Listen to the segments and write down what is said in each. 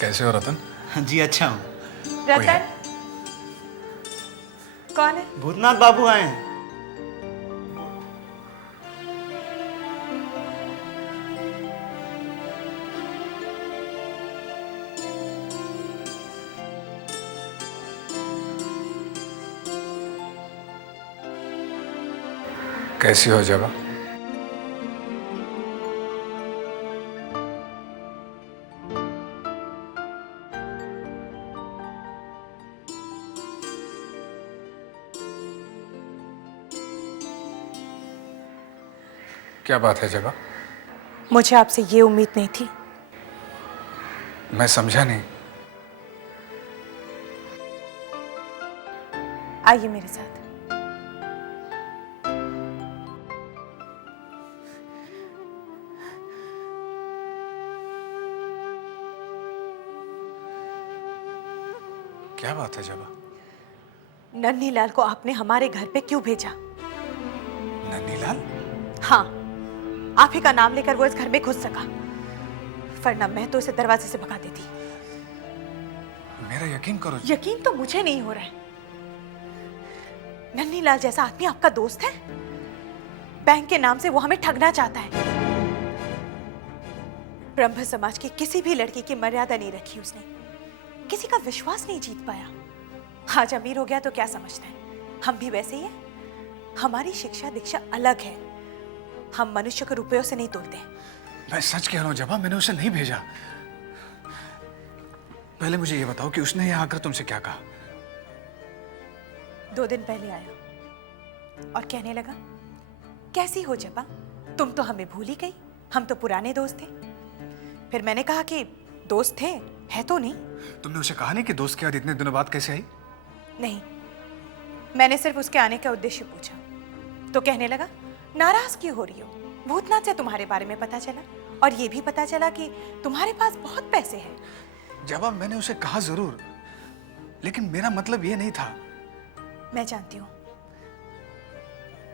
कैसे हो रतन? जी अच्छा हूँ। रतन कौन है? भूतनाथ बाबू आए हैं। कैसी हो जबा? क्या बात है जबा? मुझे आपसे ये उम्मीद नहीं थी। मैं समझा नहीं। आइए मेरे साथ। क्या बात है जबा? नन्हीलाल को आपने हमारे घर पे क्यों भेजा? नन्हीलाल? हाँ, आप ही का नाम लेकर वो इस घर में घुस सका, वरना मैं तो उसे दरवाजे से भगा देती। मेरा यकीन करो। यकीन तो मुझे नहीं हो रहा है। नन्हीलाल जैसा आदमी आपका दोस्त है? बैंक के नाम से वो हमें ठगना चाहता है। ब्रह्म समाज की किसी भी लड़की की मर्यादा नहीं रखी उसने, किसी का विश्वास नहीं जीत पाया। आज अमीर हो गया तो क्या समझता है हम भी वैसे ही हैं। हमारी शिक्षा दीक्षा अलग है। हम मनुष्य को रुपयों से नहीं तोलते। मैं सच कह रहा हूँ जबा, मैंने उसे नहीं भेजा। पहले मुझे ये बताओ कि उसने यहाँ आकर तुमसे क्या कहा? 2 दिन पहले आया और कहने लगा, कैसी हो जबा, तुम तो हमें भूल ही गई, हम तो पुराने दोस्त थे। फिर मैंने कहा कि दोस्त थे, है तो नहीं। तुमने उसे कहा नहीं कि दोस्त के बाद इतने दिनों बाद कैसे आई? नहीं, मैंने सिर्फ उसके आने का उद्देश्य पूछा तो कहने लगा, नाराज क्यों हो रही हो? भूतनाथ से तुम्हारे बारे में पता चला और ये भी पता चला कि तुम्हारे पास बहुत पैसे हैं। जबा मैंने उसे कहा जरूर, लेकिन मेरा मतलब ये नहीं था। मैं जानती हूँ,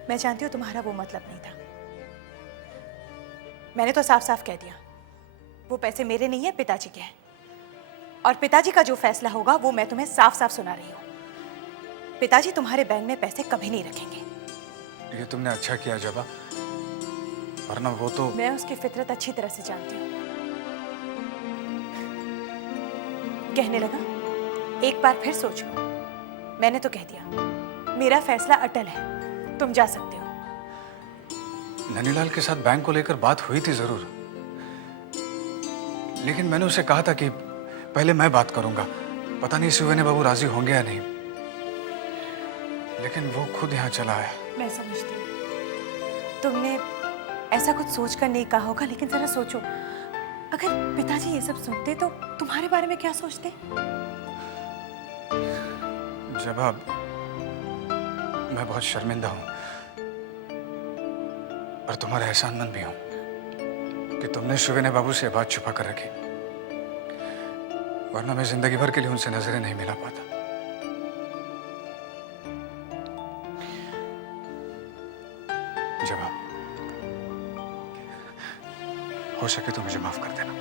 मैं जानती हूँ तुम्हारा वो मतलब नहीं था। मैंने तो साफ साफ कह दिया, वो पैसे मेरे नहीं है, पिताजी के हैं। और पिताजी का जो फैसला होगा वो मैं तुम्हें साफ साफ सुना रही हूँ। पिताजी तुम्हारे बैंक में पैसे कभी नहीं रखेंगे। ये तुमने अच्छा किया जबा, वरना वो तो। मैं उसकी फितरत अच्छी तरह से जानती हूँ। कहने लगा, एक बार फिर सोच लो। मैंने तो कह दिया, मेरा फैसला अटल है, तुम जा सकते हो। नन्हीलाल के साथ बैंक को लेकर बात हुई थी जरूर, लेकिन मैंने उसे कहा था कि पहले मैं बात करूंगा। पता नहीं सुवेने बाबू राजी होंगे या नहीं, लेकिन वो खुद यहाँ चला आया। मैं समझती हूँ तुमने ऐसा कुछ सोच कर नहीं कहा होगा, लेकिन जरा सोचो, अगर पिताजी ये सब सुनते तो तुम्हारे बारे में क्या सोचते? जवाब, मैं बहुत शर्मिंदा हूं और तुम्हारा एहसानमंद भी हूं कि तुमने सुवेने बाबू से बात छुपा कर रखी, वरना मैं जिंदगी भर के लिए उनसे नजरें नहीं मिला पाता। जवाब, हो सके तो मुझे माफ कर देना।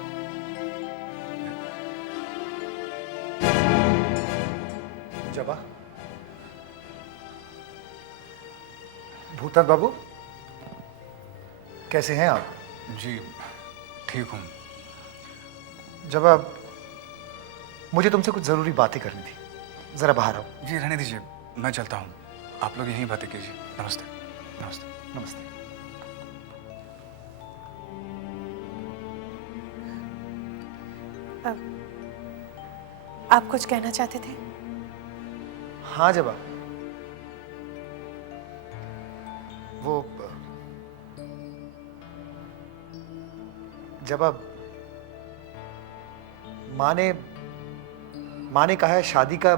जबा, भूतनाथ बाबू, कैसे हैं आप? जी ठीक हूं। जबा, मुझे तुमसे कुछ जरूरी बातें करनी थी, जरा बाहर आओ। जी रहने दीजिए, मैं चलता हूं, आप लोग यहीं बातें कीजिए। नमस्ते। नमस्ते। नमस्ते। आप कुछ कहना चाहते थे? हाँ जबा, वो जबा, माँ ने कहा है शादी का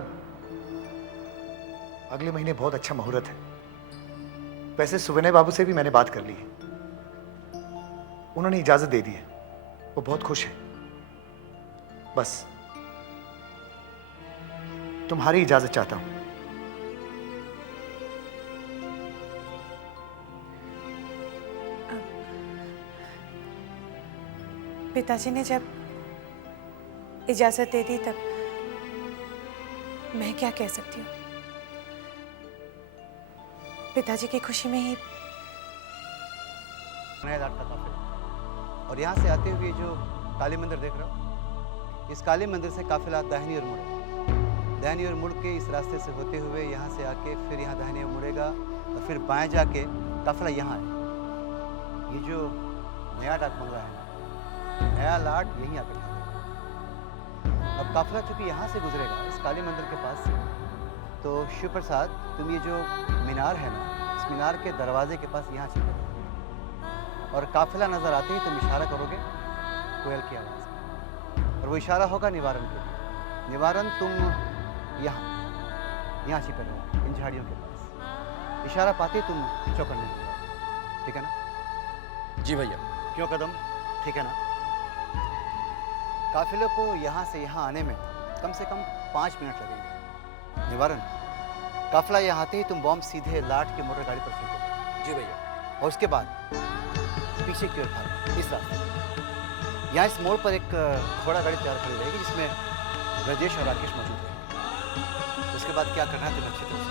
अगले महीने बहुत अच्छा मुहूर्त है। वैसे सुविनय बाबू से भी मैंने बात कर ली है, उन्होंने इजाजत दे दी है, वो बहुत खुश है। बस तुम्हारी इजाजत चाहता हूं। पिताजी ने जब इजाजत दे दी तब मैं क्या कह सकती हूँ। पिताजी की खुशी में ही नया घाट का काफिला और यहाँ से आते हुए जो काली मंदिर देख रहा हूँ, इस काली मंदिर से काफिला दाहिनी ओर मुड़ेगा। दाहिनी ओर मुड़ के इस रास्ते से होते हुए यहाँ से आके फिर यहाँ दाहिनी ओर मुड़ेगा और फिर बाएं जाके काफिला यहाँ है। ये जो नया डाक बंगला है, नया लाट यहीं आकर ठहरेगा। अब काफिला चूंकि यहाँ से गुजरेगा इस काली मंदिर के पास से, तो शिव प्रसाद तुम ये जो मीनार है ना, इस मीनार के दरवाजे के पास यहाँ छिपे और काफिला नजर आते ही तुम इशारा करोगे कोयल की आवाज़ में, और वो इशारा होगा निवारण के लिए। निवारण तुम यहाँ छिपे रहो इन झाड़ियों के पास। इशारा पाते ही तुम चौकन्ने हो जाओ, ठीक है ना? जी भैया। क्यों कदम, ठीक है ना? काफिले को यहाँ से यहाँ आने में कम से कम 5 मिनट लगेंगे। निवारण, काफिला यहाँ आते ही तुम बॉम्ब सीधे लाट की मोटर गाड़ी पर फेंकोगे। जी भैया। और उसके बाद पीछे की ओर भागो इस रास्ते। यहाँ इस मोड़ पर एक घोड़ा गाड़ी तैयार खड़ी रहेगी जिसमें ब्रजेश और राकेश मौजूद रहेंगे। उसके बाद क्या करना है तुम्हें अच्छी तरह से।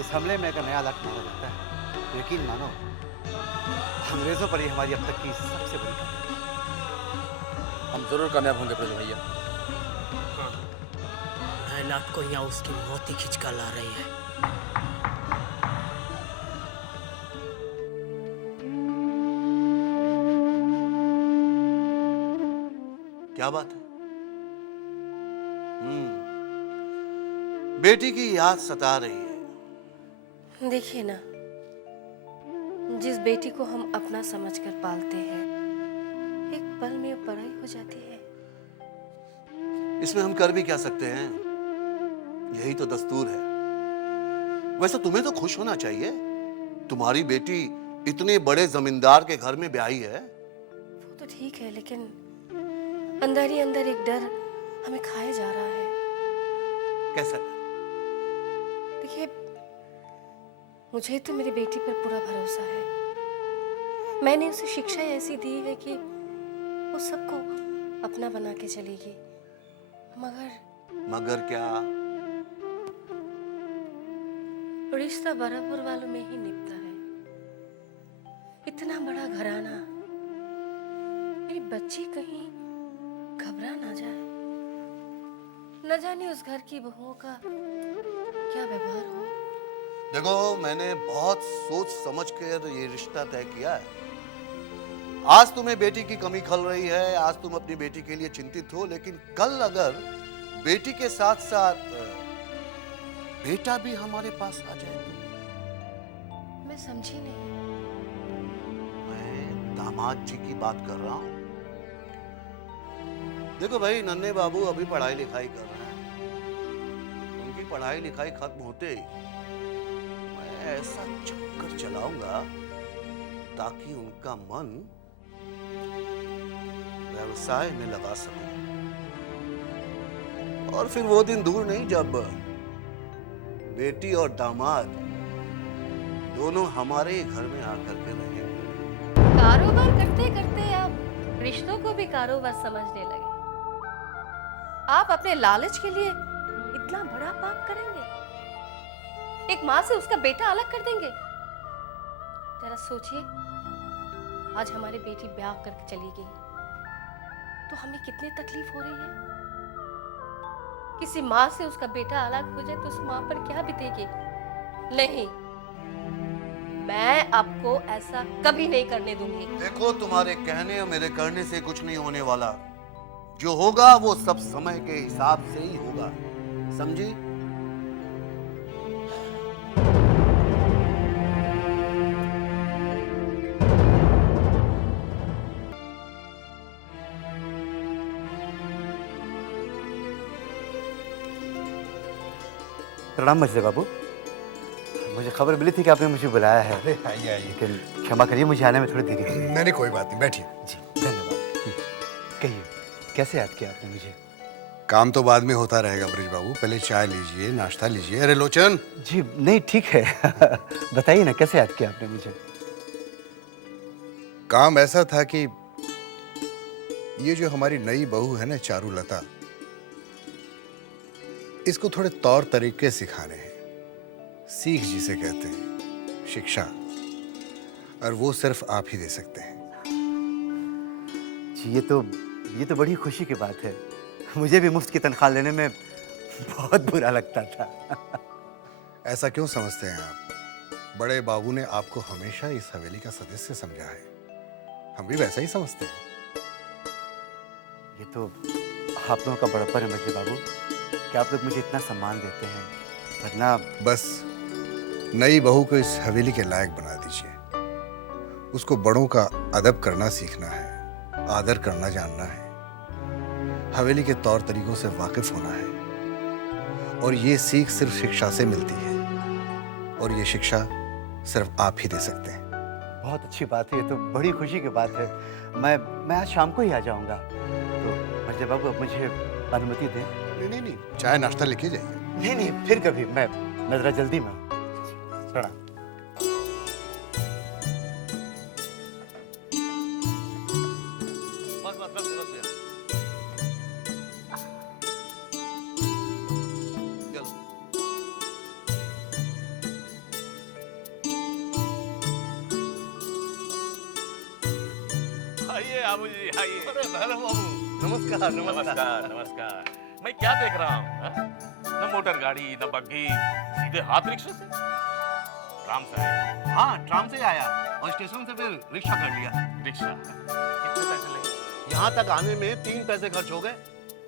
इस हमले में अगर नया लाट मारा जाता है तो यकीन मानो अंग्रेजों पर ही हमारी अब तक की सबसे बड़ी कामयाबी। हम जरूर कामयाब होंगे प्रजू भैया। नए लाट को यहाँ उसकी मौत ही खिंच कर ला रही है। क्या बात है? बेटी की याद सता रही है। देखिए ना, जिस बेटी को हम अपना समझकर पालते हैं, एक पल में पराई हो जाती है। इसमें हम कर भी क्या सकते हैं? यही तो दस्तूर है। वैसे तुम्हें तो खुश होना चाहिए, तुम्हारी बेटी इतने बड़े जमींदार के घर में ब्याही है। वो तो ठीक है, लेकिन अंदर ही अंदर एक डर हमें खाया जा रहा है। कैसा डर? देखिए, मुझे तो मेरी बेटी पर पूरा भरोसा है। मैंने उसे शिक्षा ऐसी दी है कि वो सबको अपना बना के चलेगी। मगर क्या? रिश्ता बराबर वालों में ही निपटा है। इतना बड़ा घराना, मेरी बच्ची कहीं घबरा ना जाए। न जाने उस घर की बहुओं का क्या व्यवहार हो। देखो, मैंने बहुत सोच समझ कर ये रिश्ता तय किया है। आज तुम्हें बेटी की कमी खल रही है, आज तुम अपनी बेटी के लिए चिंतित हो, लेकिन कल अगर बेटी के साथ साथ बेटा भी हमारे पास आ जाए तो? मैं समझी नहीं। मैं दामाद जी की बात कर रहा हूं। देखो भाई, नन्हे बाबू अभी पढ़ाई लिखाई कर रहे हैं। उनकी पढ़ाई लिखाई खत्म होते ही मैं ऐसा चक्कर चलाऊंगा ताकि उनका मन व्यवसाय में लगा सकूं। और फिर वो दिन दूर नहीं जब बेटी और दामाद दोनों हमारे ही घर में आकर के रहेंगे। कारोबार करते करते आप रिश्तों को भी कारोबार समझने लगे। आप अपने लालच के लिए इतना बड़ा पाप करेंगे? एक माँ से उसका बेटा अलग कर देंगे? जरा सोचिए, आज हमारी बेटी ब्याह करके चली गई तो हमें कितनी तकलीफ हो रही है। किसी माँ से उसका बेटा अलग हो जाए तो उस माँ पर क्या बीतेगी? नहीं, मैं आपको ऐसा कभी नहीं करने दूंगी। देखो, तुम्हारे कहने और मेरे करने से कुछ नहीं होने वाला। जो होगा वो सब समय के हिसाब से ही होगा, समझी? प्रणाम मछली बाबू। मुझे खबर मिली थी कि आपने मुझे बुलाया है। अरे आइए आइए। लेकिन क्षमा करिए, मुझे आने में थोड़ी देरी हुई। नहीं नहीं, कोई बात नहीं, बैठिए। जी धन्यवाद। कहिए, कैसे याद किया आपने मुझे? काम तो बाद में होता रहेगा ब्रिज बाबू, पहले चाय लीजिए, नाश्ता लीजिए। अरे लोचन। जी नहीं, ठीक है। बताइए ना, कैसे याद किया आपने मुझे? काम ऐसा था कि ये जो हमारी नई बहू है ना चारुलता, इसको थोड़े तौर तरीके सिखाने हैं। सीख जिसे कहते हैं, शिक्षा, और वो सिर्फ आप ही दे सकते हैं। जी ये तो बड़ी खुशी की बात है। मुझे भी मुफ्त की तनख्वाह लेने में बहुत बुरा लगता था। ऐसा क्यों समझते हैं आप? बड़े बाबू ने आपको हमेशा इस हवेली का सदस्य समझा है, हम भी वैसा ही समझते हैं। ये तो आप लोगों का बड़प्पन है मजली बाबू कि आप लोग मुझे इतना सम्मान देते हैं, वरना बस नई बहू को इस हवेली के लायक बना दीजिए। उसको बड़ों का अदब करना सीखना है, आदर करना जानना है, हवेली के तौर तरीकों से वाकिफ होना है, और ये सीख सिर्फ शिक्षा से मिलती है, और ये शिक्षा सिर्फ आप ही दे सकते हैं। बहुत अच्छी बात है, ये तो बड़ी खुशी की बात है। मैं आज शाम को ही आ जाऊंगा। तो मजली बाबू अब मुझे अनुमति दें। नहीं, चाय नाश्ता लेके जाइए। नहीं, फिर कभी। मैं जरा जल्दी में हूँ। प्रणाम। आइए आबू जी, आइए। अरे भैरव बाबू, नमस्कार। नमस्कार नमस्कार। मैं क्या देख रहा हूँ? न मोटर गाड़ी, न बग्घी, सीधे हाथ रिक्शे से। ट्राम से आया। हाँ, ट्राम से आया और स्टेशन से फिर रिक्शा कर लिया। रिक्शा कितने पैसे लगे? यहाँ तक आने में 3 पैसे खर्च हो गए,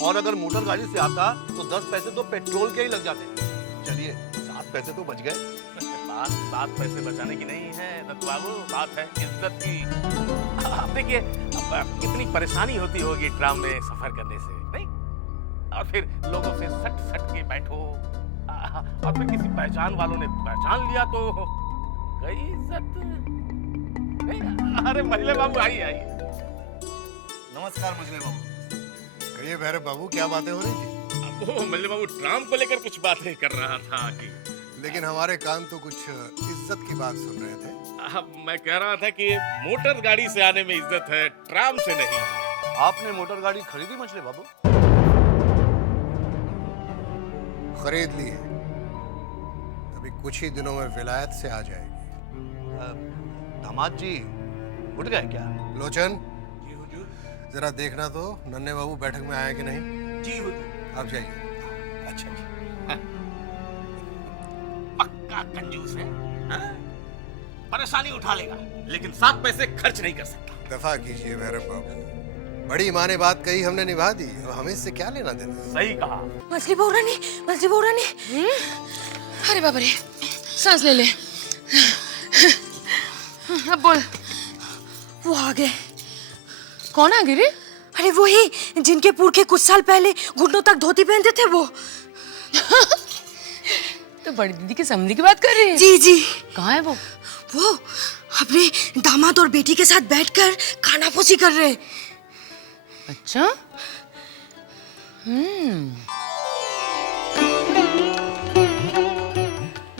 और अगर मोटर गाड़ी से आता तो 10 पैसे तो पेट्रोल के ही लग जाते। चलिए 7 पैसे तो बच गए। बात 7 पैसे बचाने की नहीं है दत्त बाबू, बात है इज्जत की। आप देखिए अब कितनी परेशानी होती होगी ट्राम में सफर करने से, नहीं? और फिर लोगों से सट सट के बैठो, और फिर किसी पहचान वालों ने पहचान लिया तो गई इज्जत। नहीं? अरे मजले बाबू आइए आइए। नमस्कार मजले बाबू। कहिए भैरव बाबू, क्या बातें हो रही थी? वो मजले बाबू ट्राम को लेकर कुछ बातें कर रहा था कि लेकिन हमारे कान तो कुछ इज्जत की बात सुन रहे थे। मैं कह रहा था कि मोटर गाड़ी से आने में इज्जत है, ट्राम से नहीं। आपने मोटर गाड़ी खरीदी मछली बाबू? खरीद ली है, अभी कुछ ही दिनों में विलायत से आ जाएगी। दामाद जी उठ गए क्या? लोचन, जरा देखना तो नन्हे बाबू बैठक में आए कि नहीं। जी हुजूर। आप जाइए। अच्छा जी। पक्का कंजूस है, हाँ? परेशानी उठा लेगा लेकिन 7 पैसे खर्च नहीं कर सकता। दफा कीजिए भैरव बाबू, बड़ी माँ ने बात कही, हमने निभा दी, अब हमें इससे क्या लेना देना। सही कहा। मछली बहू रानी, मछली बहू रानी। अरे बाबा रे, सांस ले ले। अब बोल। वो आ गए। कौन आ गए रे? अरे वही जिनके पुरखे कुछ साल पहले घुटनों तक धोती पहनते थे वो। तो बड़ी दीदी के समधी की बात कर रही है? जी जी। कहाँ है वो? वो अपने दामाद और बेटी के साथ बैठकर खाना फूसी कर रहे। अच्छा।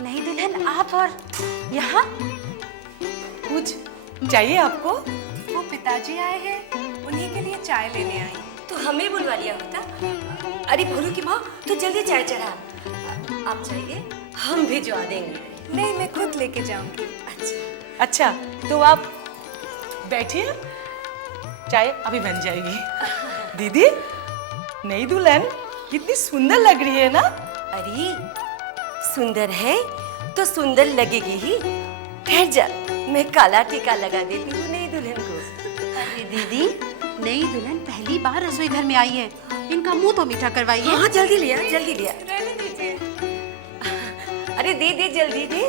नहीं दुल्हन, आप और यहाँ कुछ चाहिए आपको? वो पिताजी आए हैं, उन्हीं के लिए चाय लेने आई। तो हमें बुलवा लिया होता। अरे भोलू की माँ, तो जल्दी चाय चढ़ा। आप चाहिए, हम भिजवा देंगे। नहीं, मैं खुद लेके जाऊंगी। अच्छा, तो आप बैठिए, चाय अभी बन जाएगी। दीदी, नई दुल्हन कितनी सुंदर लग रही है ना? अरे सुंदर है तो सुंदर लगेगी ही। ठहर जा, मैं काला टीका लगा देती हूँ नई दुल्हन को। अरे दीदी, नई दुल्हन पहली बार रसोई घर में आई है, इनका मुंह तो मीठा करवाइए। हाँ, जल्दी लिया, जल्दी लिया। रहने दीजिए। अरे दे दे, जल्दी दे।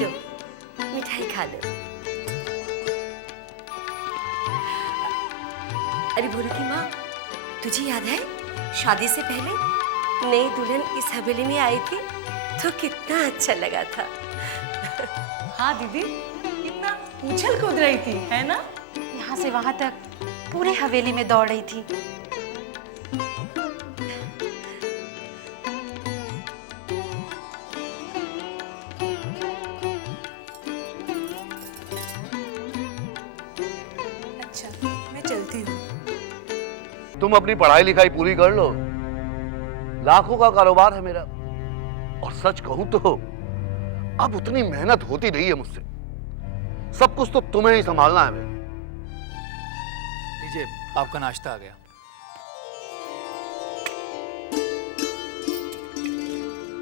लो, मिठाई खा लो। अरे भोलू की माँ, तुझे याद है शादी से पहले नई दुल्हन इस हवेली में आई थी तो कितना अच्छा लगा था। हाँ दीदी, कितना उछल कूद रही थी, है ना? यहाँ से वहां तक पूरे हवेली में दौड़ रही थी। अच्छा, मैं चलती हूँ। तुम अपनी पढ़ाई लिखाई पूरी कर लो, लाखों का कारोबार है मेरा। और सच कहूं तो अब उतनी मेहनत होती नहीं है मुझसे, सब कुछ तो तुम्हें ही संभालना है। लीजिए, आपका नाश्ता आ गया।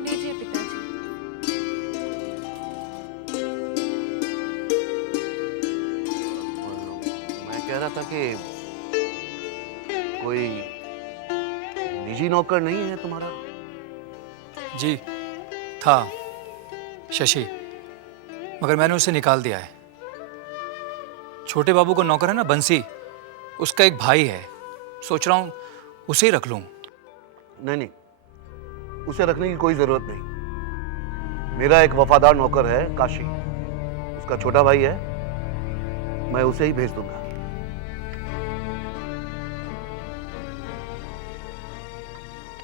लीजिए पिताजी। मैं कह रहा था कि कोई निजी नौकर नहीं है तुम्हारा? जी था, शशि, मगर मैंने उसे निकाल दिया है। छोटे बाबू का नौकर है ना बंसी, उसका एक भाई है, सोच रहा हूं उसे ही रख लूं। नहीं नहीं, उसे रखने की कोई जरूरत नहीं। मेरा एक वफादार नौकर है काशी, उसका छोटा भाई है, मैं उसे ही भेज दूंगा।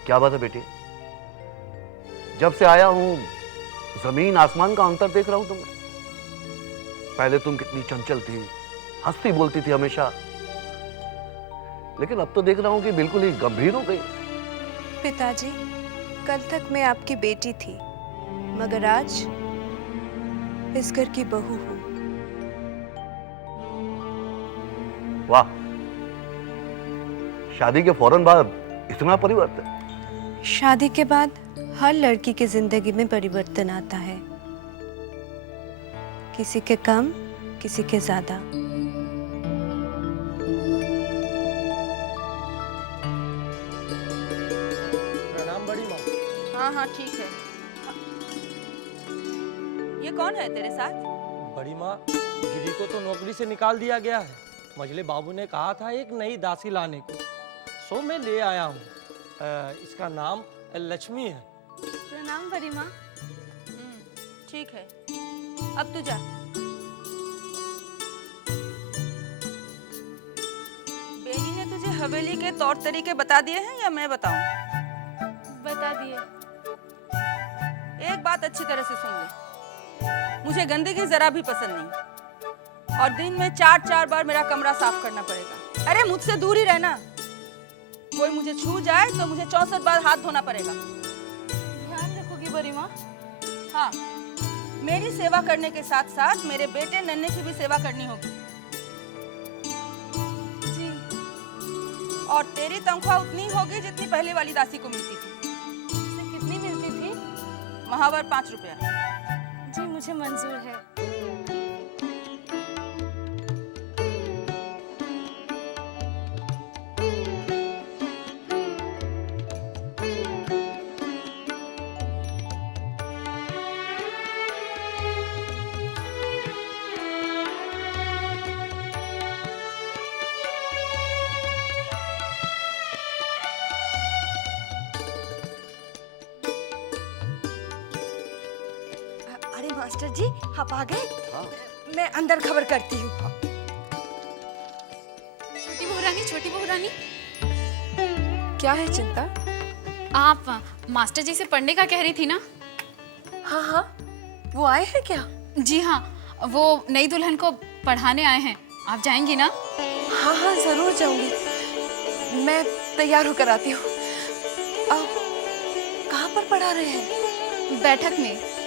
क्या बात है बेटी? जब से आया हूं जमीन आसमान का अंतर देख रहा हूं तुमने। पहले तुम कितनी चंचल थी, हंसती बोलती थी हमेशा, लेकिन अब तो देख रहा हूं कि बिल्कुल ही गंभीर हो गई। पिताजी, कल तक मैं आपकी बेटी थी, मगर आज इस घर की बहू हूँ। वाह, शादी के फौरन बाद इतना परिवर्तन? शादी के बाद हर लड़की की जिंदगी में परिवर्तन आता है, किसी के कम, किसी के ज्यादा। प्रणाम बड़ी माँ। हाँ हाँ ठीक है। ये कौन है तेरे साथ? बड़ी माँ, गिरी को तो नौकरी से निकाल दिया गया है। मझले बाबू ने कहा था एक नई दासी लाने को, सो मैं ले आया हूँ। इसका नाम लक्ष्मी है। प्रणाम बड़ी माँ। ठीक है, अब तू जा। बेनी ने तुझे हवेली के तौर तरीके बता दिए हैं या मैं बताऊं? बता दिए। एक बात अच्छी तरह से सुन ले, मुझे गंदगी जरा भी पसंद नहीं, और दिन में 4-4 बार मेरा कमरा साफ करना पड़ेगा। अरे मुझसे दूर ही रहना। कोई मुझे छू जाए तो मुझे 64 बार हाथ धोना पड़ेगा। ध्यान रखोगी बड़ी माँ? हाँ, मेरी सेवा करने के साथ साथ मेरे बेटे नन्हे की भी सेवा करनी होगी। जी। और तेरी तनख्वाह उतनी होगी जितनी पहले वाली दासी को मिलती थी। उसे कितनी मिलती थी? महावर 5 रुपया। जी मुझे मंजूर है। अरे मास्टर जी, आप आ गए? हाँ। मैं अंदर खबर करती हूँ। छोटी बहू रानी, क्या है चिंता? आप मास्टर जी से पढ़ने का कह रही थी ना? हाँ हाँ, वो आए हैं क्या? जी हाँ, वो नई दुल्हन को पढ़ाने आए हैं। आप जाएंगी ना? हाँ हाँ जरूर जाऊंगी, मैं तैयार होकर आती हूँ। कहाँ पर पढ़ा रहे हैं? बैठक में।